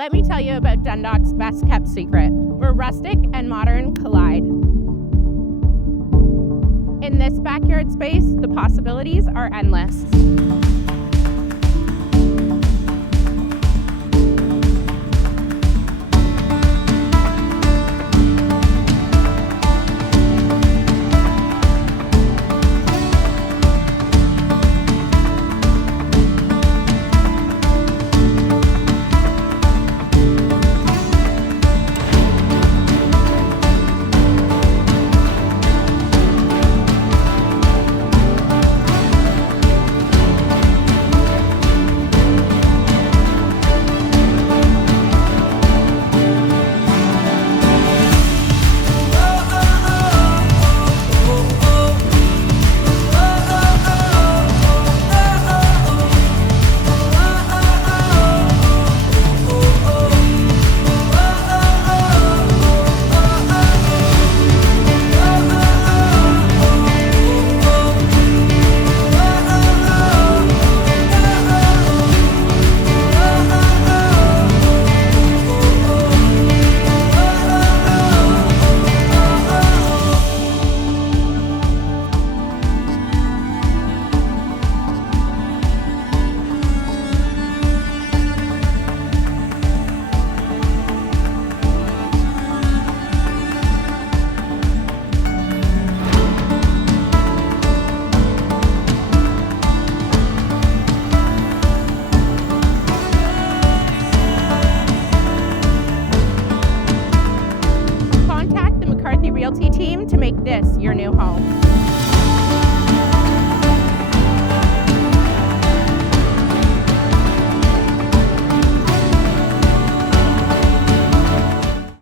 Let me tell you about Dundalk's best kept secret, where rustic and modern collide. In this backyard space, the possibilities are endless.